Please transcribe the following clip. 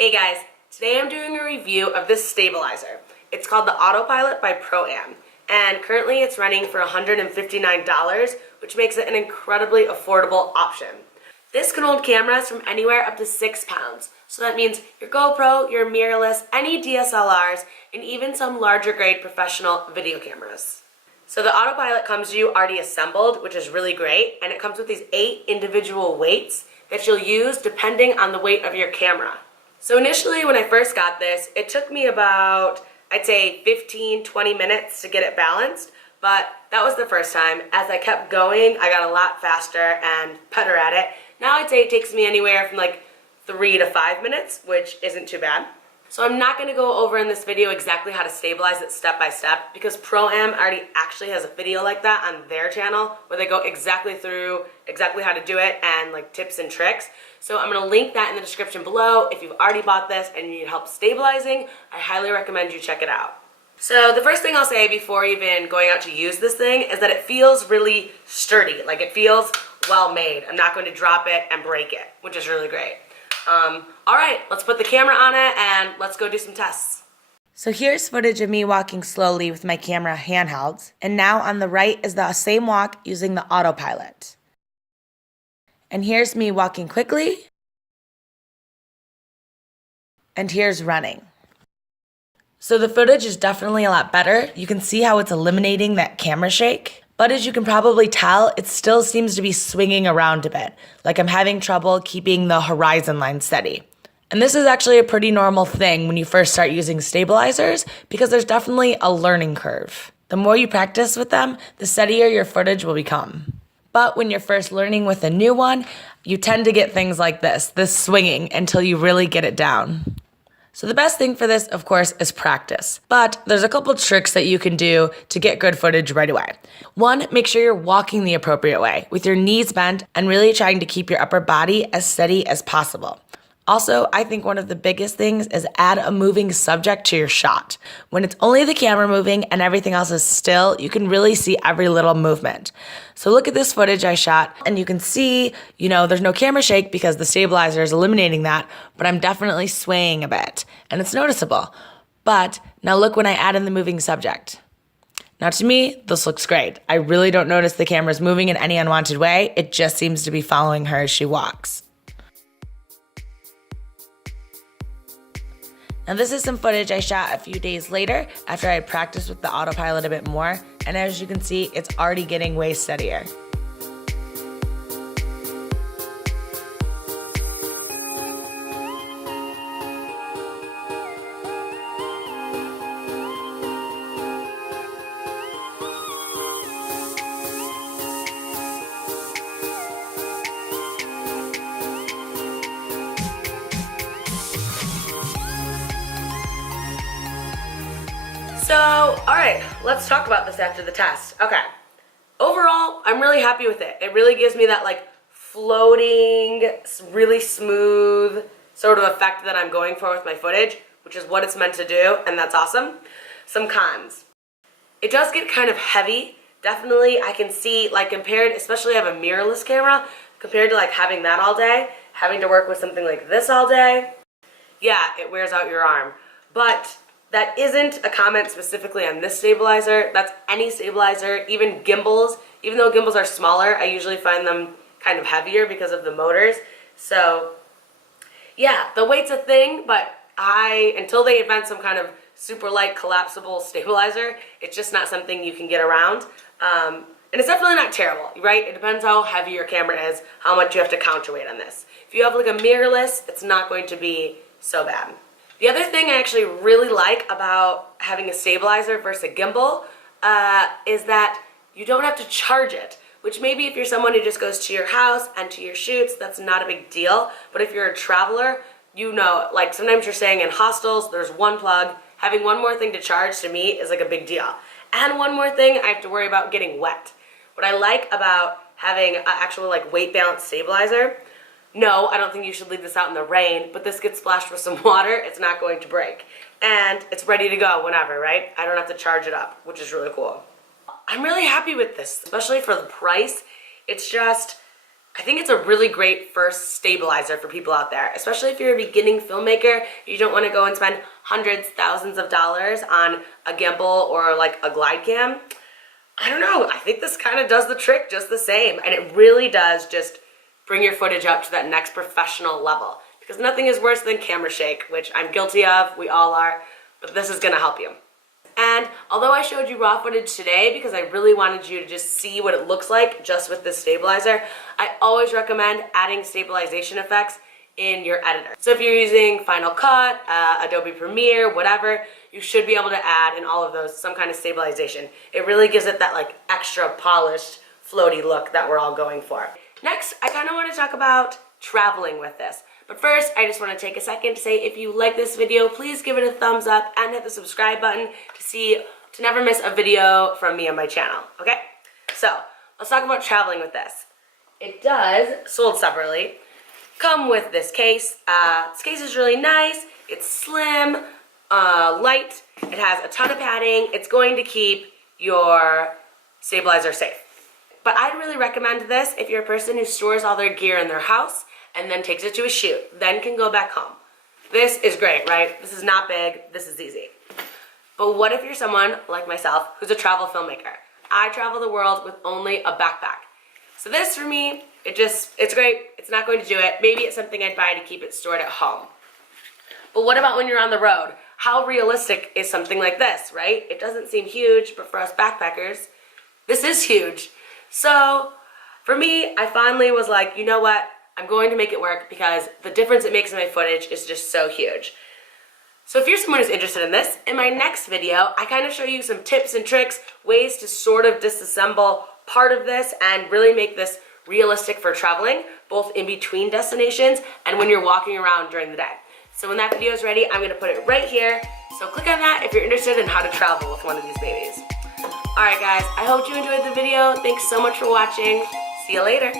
Hey guys, today I'm doing a review of this stabilizer. It's called the Autopilot by ProAm, and currently it's running for $159, which makes it an incredibly affordable option. This can hold cameras from anywhere up to 6 pounds, so that means your GoPro, your mirrorless, any DSLRs, and even some larger grade professional video cameras. So the Autopilot comes to you already assembled, which is really great, and it comes with these 8 individual weights that you'll use depending on the weight of your camera. So initially when I first got this, it took me about, I'd say 15-20 minutes to get it balanced, but that was the first time. As I kept going, I got a lot faster and better at it. Now I'd say it takes me anywhere from like 3 to 5 minutes, which isn't too bad. So I'm not going to go over in this video exactly how to stabilize it step by step, because ProAm already actually has a video like that on their channel where they go exactly through exactly how to do it and like tips and tricks. So I'm going to link that in the description below. If you've already bought this and you need help stabilizing, I highly recommend you check it out. So the first thing I'll say before even going out to use this thing is that it feels really sturdy. Like it feels well made. I'm not going to drop it and break it, which is really great. All right, let's put the camera on it and let's go do some tests. So here's footage of me walking slowly with my camera handheld, and now on the right is the same walk using the Autopilot. And here's me walking quickly, and here's running. So the footage is definitely a lot better. You can see how it's eliminating that camera shake. But as you can probably tell, it still seems to be swinging around a bit, like I'm having trouble keeping the horizon line steady. And this is actually a pretty normal thing when you first start using stabilizers, because there's definitely a learning curve. The more you practice with them, the steadier your footage will become. But when you're first learning with a new one, you tend to get things like this swinging until you really get it down. So the best thing for this, of course, is practice. But there's a couple tricks that you can do to get good footage right away. One, make sure you're walking the appropriate way with your knees bent and really trying to keep your upper body as steady as possible. Also, I think one of the biggest things is add a moving subject to your shot. When it's only the camera moving and everything else is still, you can really see every little movement. So look at this footage I shot, and you can see, there's no camera shake because the stabilizer is eliminating that, but I'm definitely swaying a bit, and it's noticeable. But now look when I add in the moving subject. Now to me, this looks great. I really don't notice the camera's moving in any unwanted way. It just seems to be following her as she walks. Now this is some footage I shot a few days later after I had practiced with the Autopilot a bit more, and as you can see, it's already getting way steadier. So, alright, let's talk about this after the test. Okay, overall, I'm really happy with it. It really gives me that like floating, really smooth sort of effect that I'm going for with my footage, which is what it's meant to do, and that's awesome. Some cons. It does get kind of heavy. Definitely, I can see, like compared, especially I have a mirrorless camera, compared to like having that all day, having to work with something like this all day, yeah, it wears out your arm. But that isn't a comment specifically on this stabilizer. That's any stabilizer, even gimbals. Even though gimbals are smaller, I usually find them kind of heavier because of the motors. So yeah, the weight's a thing, but until they invent some kind of super light collapsible stabilizer, it's just not something you can get around. And it's definitely not terrible, right? It depends how heavy your camera is, how much you have to counterweight on this. If you have like a mirrorless, it's not going to be so bad. The other thing I actually really like about having a stabilizer versus a gimbal is that you don't have to charge it, which maybe if you're someone who just goes to your house and to your shoots, that's not a big deal. But if you're a traveler, like sometimes you're staying in hostels, there's one plug. Having one more thing to charge to me is like a big deal. And one more thing, I have to worry about getting wet. What I like about having an actual like weight balance stabilizer, no, I don't think you should leave this out in the rain, but this gets splashed with some water, it's not going to break. And it's ready to go whenever, right? I don't have to charge it up, which is really cool. I'm really happy with this, especially for the price. It's just, I think it's a really great first stabilizer for people out there, especially if you're a beginning filmmaker. You don't want to go and spend hundreds, thousands of dollars on a gimbal or like a glide cam. I don't know, I think this kind of does the trick just the same, and it really does just bring your footage up to that next professional level, because nothing is worse than camera shake, which I'm guilty of, we all are, but this is gonna help you. And although I showed you raw footage today because I really wanted you to just see what it looks like just with this stabilizer, I always recommend adding stabilization effects in your editor. So if you're using Final Cut, Adobe Premiere, whatever, you should be able to add in all of those some kind of stabilization. It really gives it that like extra polished, floaty look that we're all going for. Next, I kind of want to talk about traveling with this. But first, I just want to take a second to say if you like this video, please give it a thumbs up and hit the subscribe button to never miss a video from me on my channel, okay? So, let's talk about traveling with this. It does, sold separately, come with this case. This case is really nice. It's slim, light. It has a ton of padding. It's going to keep your stabilizer safe. But I'd really recommend this if you're a person who stores all their gear in their house and then takes it to a shoot, then can go back home. This is great, right? This is not big, this is easy. But what if you're someone like myself who's a travel filmmaker? I travel the world with only a backpack. So this for me, it's great, it's not going to do it. Maybe it's something I'd buy to keep it stored at home. But what about when you're on the road? How realistic is something like this, right? It doesn't seem huge, but for us backpackers, this is huge. So for me, I finally was like, you know what? I'm going to make it work because the difference it makes in my footage is just so huge. So if you're someone who's interested in this, in my next video, I kind of show you some tips and tricks, ways to sort of disassemble part of this and really make this realistic for traveling, both in between destinations and when you're walking around during the day. So when that video is ready, I'm gonna put it right here. So click on that if you're interested in how to travel with one of these babies. All right guys, I hope you enjoyed the video. Thanks so much for watching. See you later.